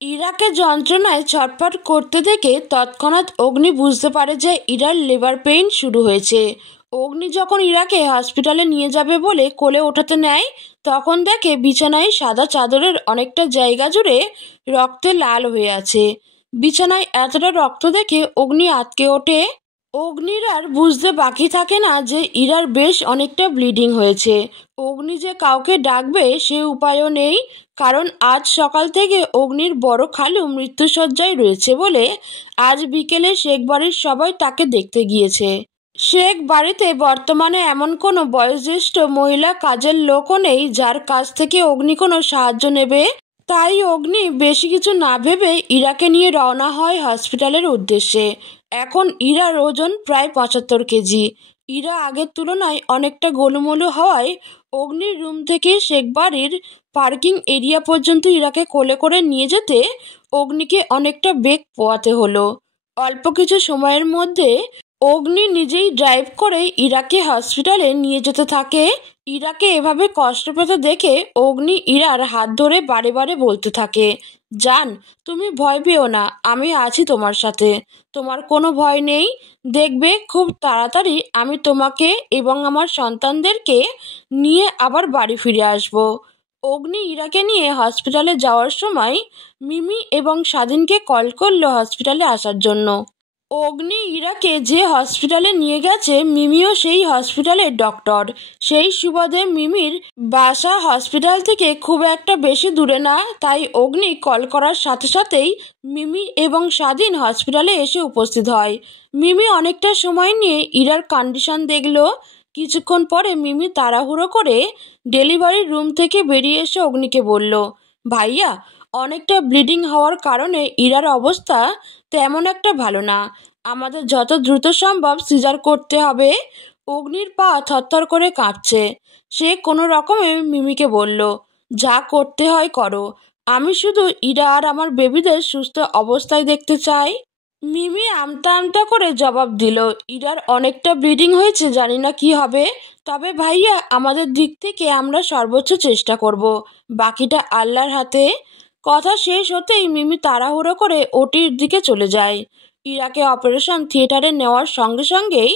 ইরাকে যন্ত্রণায় ছটফট করতে দেখে তৎক্ষণাৎ অগ্নি বুঝতে পারে যে ইরার লিভার পেইন শুরু হয়েছে। অগ্নি যখন ইরাকে হসপিটালে নিয়ে যাবে বলে কোলে ওঠাতে নেয়, তখন দেখে বিছানায় সাদা চাদরের অনেকটা জায়গা জুড়ে রক্তে লাল হয়ে আছে। বিছানায় এতটা রক্ত দেখে অগ্নি আঁতকে ওঠে। অগ্নির আর বুঝতে বাকি থাকে না যে ইরার বেশ অনেকটা ব্লিডিং হয়েছে। অগ্নি যে কাউকে ডাকবে সে উপায়ও নেই, কারণ আজ সকাল থেকে অগ্নির বড় খালু মৃত্যুশয্যায় রয়েছে বলে আজ বিকেলে শেখ বাড়ির সবাই তাকে দেখতে গিয়েছে। শেখ বাড়িতে বর্তমানে এমন কোনো বয়োজ্যেষ্ঠ মহিলা কাজের লোকও নেই যার কাছ থেকে অগ্নি কোনো সাহায্য নেবে। তাই অগ্নি বেশি কিছু না ভেবে ইরাকে নিয়ে রওনা হয় হসপিটালের উদ্দেশ্যে। এখন ইরার ওজন প্রায় 75 কেজি। ইরা আগের তুলনায় অনেকটা গোলুমোলু হওয়ায় অগ্নির রুম থেকে শেখ বাড়ির পার্কিং এরিয়া পর্যন্ত ইরাকে কোলে করে নিয়ে যেতে অগ্নিকে অনেকটা বেগ পোয়াতে হলো। অল্প কিছু সময়ের মধ্যে অগ্নি নিজেই ড্রাইভ করে ইরাকে হসপিটালে নিয়ে যেতে থাকে। ইরাকে এভাবে কষ্ট পেতে দেখে অগ্নি ইরার হাত ধরে বারে বারে বলতে থাকে, জান, তুমি ভয় পেও না, আমি আছি তোমার সাথে, তোমার কোনো ভয় নেই। দেখবে খুব তাড়াতাড়ি আমি তোমাকে এবং আমার সন্তানদেরকে নিয়ে আবার বাড়ি ফিরে আসব। অগ্নি ইরাকে নিয়ে হসপিটালে যাওয়ার সময় মিমি এবং স্বাধীনকে কল করলো হসপিটালে আসার জন্য। অগ্নি ইরাকে যে হসপিটালে নিয়ে গেছে মিমিও সেই হসপিটালের ডক্টর। সেই সুবাদে মিমির বাসা হসপিটাল থেকে খুব একটা বেশি দূরে না, তাই অগ্নি কল করার সাথে সাথেই মিমি এবং স্বাধীন হসপিটালে এসে উপস্থিত হয়। মিমি অনেকটা সময় নিয়ে ইরার কন্ডিশন দেখলো। কিছুক্ষণ পরে মিমি তাড়াহুড়ো করে ডেলিভারি রুম থেকে বেরিয়ে এসে অগ্নিকে বলল, ভাইয়া, অনেকটা ব্লিডিং হওয়ার কারণে ইরার অবস্থা তেমন একটা ভালো না, আমাদের যত দ্রুত সম্ভব সিজার করতে হবে। অগ্নির পা থরথর করে কাঁপছে। সে কোনো রকমে মিমিকে বলল, যা করতে হয় করো, আমি শুধু ইরা আর আমার বেবিদের সুস্থ অবস্থায় দেখতে চাই। মিমি আমতা আমতা করে জবাব দিল, ইরার অনেকটা ব্লিডিং হয়েছে, জানি না কি হবে, তবে ভাইয়া আমাদের দিক থেকে আমরা সর্বোচ্চ চেষ্টা করব, বাকিটা আল্লাহর হাতে। কথা শেষ হতেই মিমি তাড়াহুড়ো করে ওটির দিকে চলে যায়। ইরাকে অপারেশন থিয়েটারে নেওয়ার সঙ্গে সঙ্গেই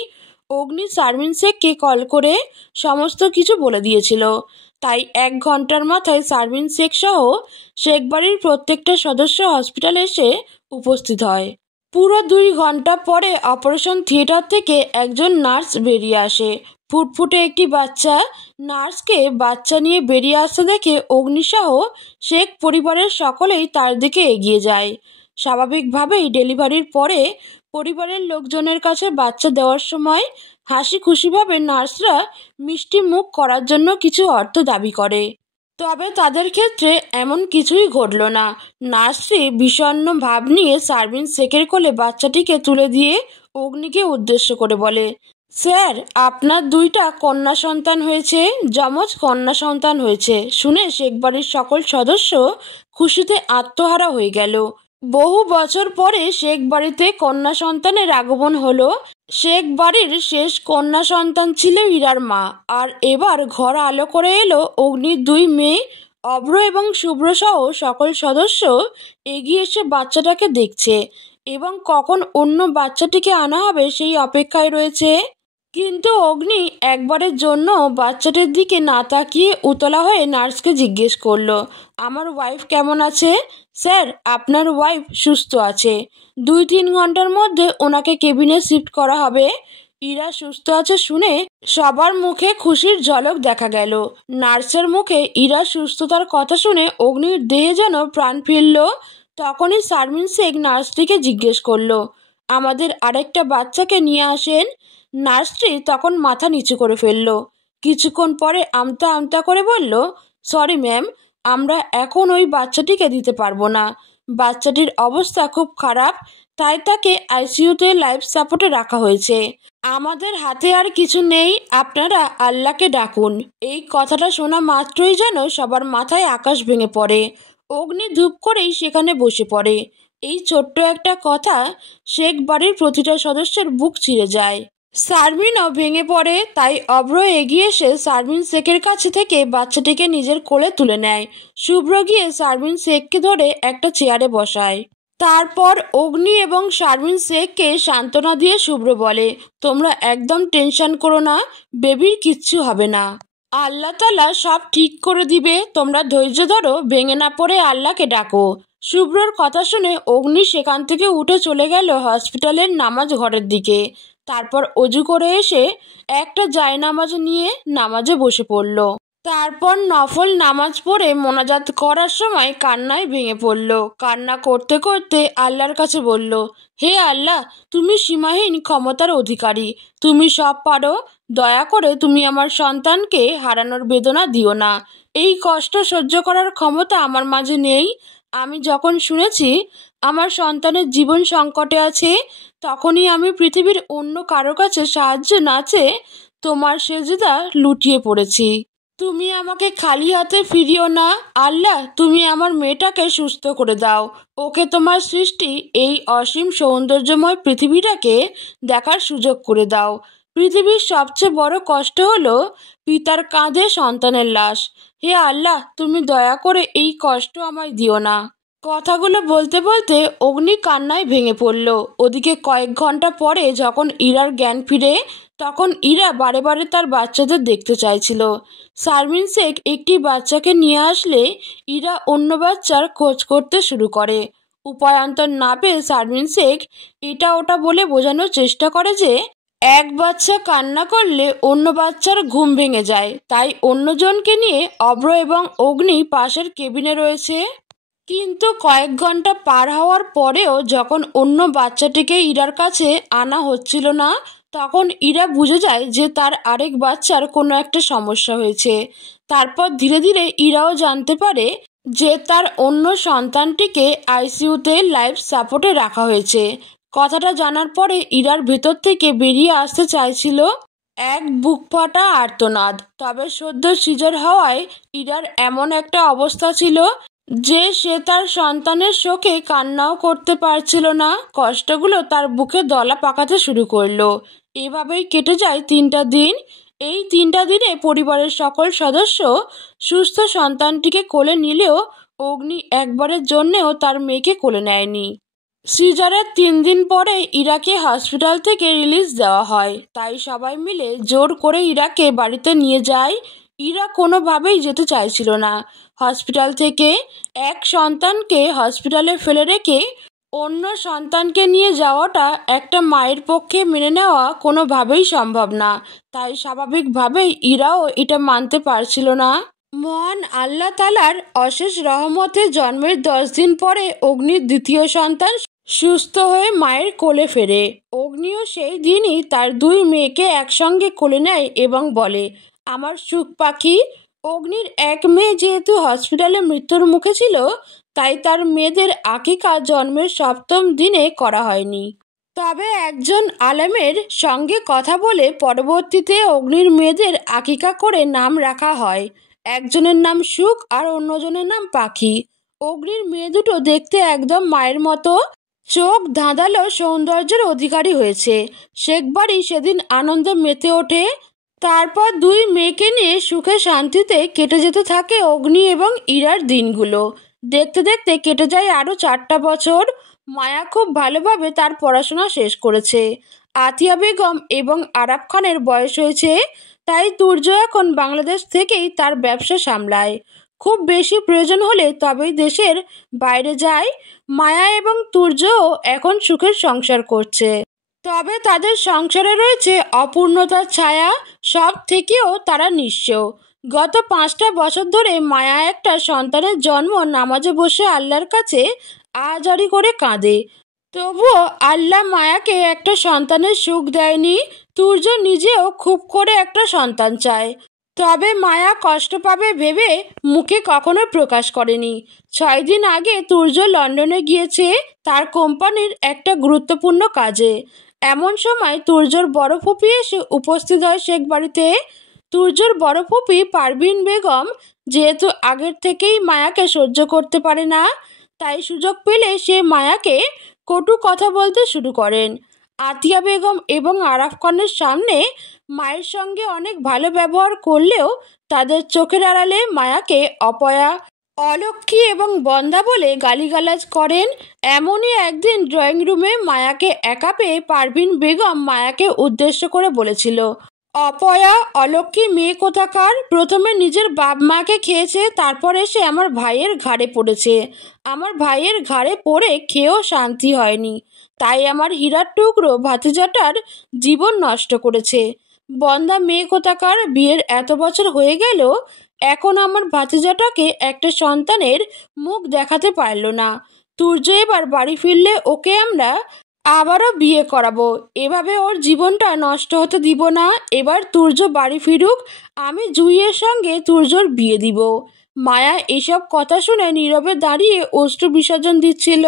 অগ্নি শারমিন শেখকে কল করে সমস্ত কিছু বলে দিয়েছিল। তাই 1 ঘন্টার মাথায় শারমিন শেখ সহ শেখ বাড়ির প্রত্যেকটা সদস্য হসপিটালে এসে উপস্থিত হয়। পুরো 2 ঘন্টা পরে অপারেশন থিয়েটার থেকে একজন নার্স বেরিয়ে আসে। ফুটফুটে একটি বাচ্চা। নার্সকে বাচ্চা নিয়ে বেরিয়ে আসতে দেখে অগ্নিসহ শেখ পরিবারের সকলেই তার দিকে এগিয়ে যায়। স্বাভাবিকভাবেই ডেলিভারির পরে পরিবারের লোকজনের কাছে বাচ্চা দেওয়ার সময় হাসি খুশিভাবে নার্সরা মিষ্টি মুখ করার জন্য কিছু অর্থ দাবি করে। তবে তাদের ক্ষেত্রে এমন কিছুই ঘটল না। নার্সটি বিষণ্ণ ভাব নিয়ে শারমিন শেখের কোলে বাচ্চাটিকে তুলে দিয়ে অগ্নিকে উদ্দেশ্য করে বলে, স্যার, আপনার 2টা কন্যা সন্তান হয়েছে, যমজ কন্যা সন্তান হয়েছে। শুনে শেখ বাড়ির সকল সদস্য খুশিতে আত্মহারা হয়ে গেল। বহু বছর পরে শেখ বাড়িতে কন্যা সন্তানের আগমন হলো। শেখ বাড়ির শেষ কন্যা সন্তান ছিল ইরার মা। আর এবার ঘর আলো করে এলো অগ্নির 2 মেয়ে অভ্র এবং শুভ্র সহ সকল সদস্য এগিয়ে এসে বাচ্চাটাকে দেখছে এবং কখন অন্য বাচ্চাটিকে আনা হবে সেই অপেক্ষায় রয়েছে। কিন্তু অগ্নি একবারের জন্য বাচ্চাটির দিকে না তাকিয়ে উতলা হয়ে নার্সকে জিজ্ঞেস করলো, আমার ওয়াইফ কেমন আছে? স্যার, আপনার ওয়াইফ সুস্থ আছে, 2-3 ঘন্টার মধ্যে ওনাকে কেবিনে শিফট করা হবে। ইরা সুস্থ আছে শুনে সবার মুখে খুশির ঝলক দেখা গেল। নার্সের মুখে ইরা সুস্থতার কথা শুনে অগ্নির দেহে যেন প্রাণ ফিরল। তখনই শারমিন শেখ নার্সটিকে জিজ্ঞেস করলো, আমাদের আরেকটা বাচ্চাকে নিয়ে আসেন। নার্সটি তখন মাথা নিচু করে ফেলল। কিছুক্ষণ পরে আমতা আমতা করে বলল, সরি ম্যাম, আমরা এখন ওই বাচ্চাটিকে দিতে পারবো না, বাচ্চাটির অবস্থা খুব খারাপ, তাই তাকে আইসিইউতে লাইফ সাপোর্টে রাখা হয়েছে, আমাদের হাতে আর কিছু নেই, আপনারা আল্লাহকে ডাকুন। এই কথাটা শোনা মাত্রই যেন সবার মাথায় আকাশ ভেঙে পড়ে। অগ্নি ধূপ করেই সেখানে বসে পড়ে। এই ছোট্ট একটা কথা শেখ বাড়ির প্রতিটা সদস্যের বুক চিরে যায়। শারমিনও ভেঙে পড়ে। তাই অভ্র এগিয়ে এসে শারমিন শেখের কাছে থেকে বাচ্চাটিকে নিজের কোলে তুলে নেয়। শুভ্র গিয়ে শারমিন শেখকে ধরে একটা চেয়ারে বসায়। তারপর অগ্নি এবং শারমিন শেখকে সান্ত্বনা দিয়ে শুভ্র বলে, তোমরা একদম টেনশন করো না, বেবির কিচ্ছু হবে না, আল্লাহ তাআলা সব ঠিক করে দিবে, তোমরা ধৈর্য ধরো, ভেঙে না পড়ে আল্লাহকে ডাকো। শুভ্রর কথা শুনে অগ্নি সেখান থেকে উঠে চলে গেল হসপিটালের নামাজ ঘরের দিকে। তারপর অজু করে এসে একটা জায়নামাজ নিয়ে নামাজে বসে পড়ল। তারপর নফল নামাজ পড়ে মোনাজাত করার সময় কান্নায় ভেঙে পড়ল। কান্না করতে করতে আল্লাহর কাছে বলল, হে আল্লাহ, তুমি সীমাহীন ক্ষমতার অধিকারী, তুমি সব পারো, দয়া করে তুমি আমার সন্তানকে হারানোর বেদনা দিও না। এই কষ্ট সহ্য করার ক্ষমতা আমার মাঝে নেই। আমি যখন শুনেছি আমার সন্তানের জীবন সংকটে আছে, তখনই আমি পৃথিবীর অন্য কারো কাছে সাহায্য না চেয়ে তোমার সেজদা লুটিয়ে পড়েছি। তুমি আমাকে খালি হাতে ফিরিও না। আল্লাহ, তুমি আমার মেয়েটাকে সুস্থ করে দাও, ওকে তোমার সৃষ্টি এই অসীম সৌন্দর্যময় পৃথিবীটাকে দেখার সুযোগ করে দাও। পৃথিবীর সবচেয়ে বড় কষ্ট হলো পিতার কাঁধে সন্তানের লাশ। হে আল্লাহ, তুমি দয়া করে এই কষ্ট আমায় দিও না। কথাগুলো বলতে বলতে অগ্নি কান্নায় ভেঙে পড়ল। ওদিকে কয়েক ঘন্টা পরে যখন ইরার জ্ঞান ফিরে, তখন ইরা বারে বারে তার বাচ্চাদের দেখতে চাইছিল। শারমিন শেখ একটি বাচ্চাকে নিয়ে আসলে ইরা অন্য বাচ্চার খোঁজ করতে শুরু করে। উপায়ান্তর না পেয়ে শারমিন শেখ এটা ওটা বলে বোঝানোর চেষ্টা করে যে এক বাচ্চা কান্না করলে অন্য বাচ্চার ঘুম ভেঙে যায়, তাই অন্যজনকে নিয়ে অভ্র এবং অগ্নি পাশের কেবিনে রয়েছে। কিন্তু কয়েক ঘন্টা পার হওয়ার পরেও যখন অন্য বাচ্চাটিকে ইরার কাছে আনা হচ্ছিল না, তখন ইরা বুঝে যায় যে তার আরেক বাচ্চার কোনো একটা সমস্যা হয়েছে। তারপর ধীরে ধীরে ইরাও জানতে পারে যে তার অন্য সন্তানটিকে আইসিইউতে লাইফ সাপোর্টে রাখা হয়েছে। কথাটা জানার পরে ইরার ভেতর থেকে বেরিয়ে আসতে চাইছিল এক বুকফাটা আর্তনাদ। তবে সদ্য সিজার হওয়ায় ইরার এমন একটা অবস্থা ছিল যে সে তার সন্তানের শোকে কান্নাও করতে পারছিল না। কষ্টগুলো তার বুকে দলা পাকাতে শুরু করলো। এভাবেই কেটে যায় 3টা দিন। এই 3টা দিনে পরিবারের সকল সদস্য সুস্থ সন্তানটিকে কোলে নিলেও অগ্নি একবারের জন্যেও তার মেয়েকে কোলে নেয়নি। সিজারের 3 দিন পরে ইরাকে হসপিটাল থেকে রিলিজ দেওয়া হয়। তাই সবাই মিলে জোর করে ইরাকে বাড়িতে নিয়ে যায়। ইরা কোনোভাবেই যেতে চাইছিল না। হসপিটাল থেকে এক সন্তানকে হসপিটালে ফেলে রেখে অন্য সন্তানকে নিয়ে যাওয়াটা একটা মায়ের পক্ষে মেনে নেওয়া কোনোভাবেই সম্ভব না। তাই স্বাভাবিকভাবেই ইরাও এটা মানতে পারছিল না। মহান আল্লাহ তাআলার অশেষ রহমতে জন্মের 10 দিন পরে অগ্নির দ্বিতীয় সন্তান সুস্থ হয়ে মায়ের কোলে ফেরে। অগ্নিও সেই দিনই তার 2 মেয়েকে একসঙ্গে কোলে নেয় এবং বলে, আমার সুখ পাখি। অগ্নির এক মেয়ে যেহেতু হসপিটালে মৃত্যুর মুখে ছিল, তাই তার মেয়েদের আকিকা জন্মের 7ম দিনে করা হয়নি। তবে একজন আলেমের সঙ্গে কথা বলে পরবর্তীতে অগ্নির মেয়েদের আকিকা করে নাম রাখা হয়। একজনের নাম সুখ আর অন্যজনের নাম পাখি। অগ্নির মেয়ে দুটো দেখতে একদম মায়ের মতো, চোখ ধাঁধালো সৌন্দর্যের অধিকারী হয়েছে। শেখ বাড়ি সেদিন আনন্দে মেতে ওঠে। তারপর 2 মেয়েকে নিয়ে সুখে শান্তিতে কেটে যেতে থাকে অগ্নি এবং ইরার দিনগুলো। দেখতে দেখতে কেটে যায় আরও 4টা বছর। মায়া খুব ভালোভাবে তার পড়াশোনা শেষ করেছে। আতিয়া বেগম এবং আরাফ খানের বয়স হয়েছে, তাই তুর্য এখন বাংলাদেশ থেকেই তার ব্যবসা সামলায়। খুব বেশি প্রয়োজন হলে তবেই দেশের বাইরে যায়। মায়া এবং তুর্যও এখন সুখের সংসার করছে। তবে তাদের সংসারে রয়েছে অপূর্ণতার ছায়া। সব থেকেও তারা নিঃস্ব। গত 5টা বছর ধরে মায়া একটা সন্তানের জন্ম নামাজে বসে আল্লাহর কাছে আহাজারি করে কাঁদে। তবুও আল্লাহ মায়াকে একটা সন্তানের সুখ দেয়নি। তুর্য নিজেও খুব করে একটা সন্তান চায়, তবে মায়া কষ্ট পাবে ভেবে মুখে কখনো প্রকাশ করেনি। 6 দিন আগে তুর্য লন্ডনে গিয়েছে তার কোম্পানির একটা গুরুত্বপূর্ণ কাজে। এমন সময় তুর্যর বড় ফুপি এসে উপস্থিত হয় শেখ বাড়িতে। তুর্যর বড় ফুপি পারভিন বেগম যেহেতু আগের থেকেই মায়াকে সহ্য করতে পারে না, তাই সুযোগ পেলে সে মায়াকে কটু কথা বলতে শুরু করেন। আতিয়া বেগম এবং আরাফ খানের সামনে মায়ের সঙ্গে অনেক ভালো ব্যবহার করলেও তাদের চোখের আড়ালে মায়াকে অপয়া, অলক্ষ্মী এবং বন্দা বলে গালিগালাজ করেন। এমনই একদিন ড্রয়িং রুমে মায়াকে একা পেয়ে পারভিন বেগম মায়াকে উদ্দেশ্য করে বলেছিল, অপয়া, অলক্ষ্মী মেয়ে কোথাকার, প্রথমে নিজের বাপ মাকে খেয়েছে, তারপর এসে আমার ভাইয়ের ঘাড়ে পড়েছে। আমার ভাইয়ের ঘাড়ে পড়ে খেয়েও শান্তি হয়নি, তাই আমার হীরার টুকরো ভাতিজাটার জীবন নষ্ট করেছে। বন্দা মেয়ে কোথাকার, বিয়ের এত বছর হয়ে গেল এখন আমার ভাতিজাটাকে একটা সন্তানের মুখ দেখাতে পারল না। তুর্য এবার বাড়ি ফিরলে ওকে আমরা আবারও বিয়ে করাবো, এভাবে ওর জীবনটা নষ্ট হতে দিব না। এবার তুর্য বাড়ি ফিরুক, আমি জুঁইয়ের সঙ্গে তুর্যর বিয়ে দিব। মায়া এসব কথা শুনে নীরবে দাঁড়িয়ে অশ্রু বিসর্জন দিচ্ছিল।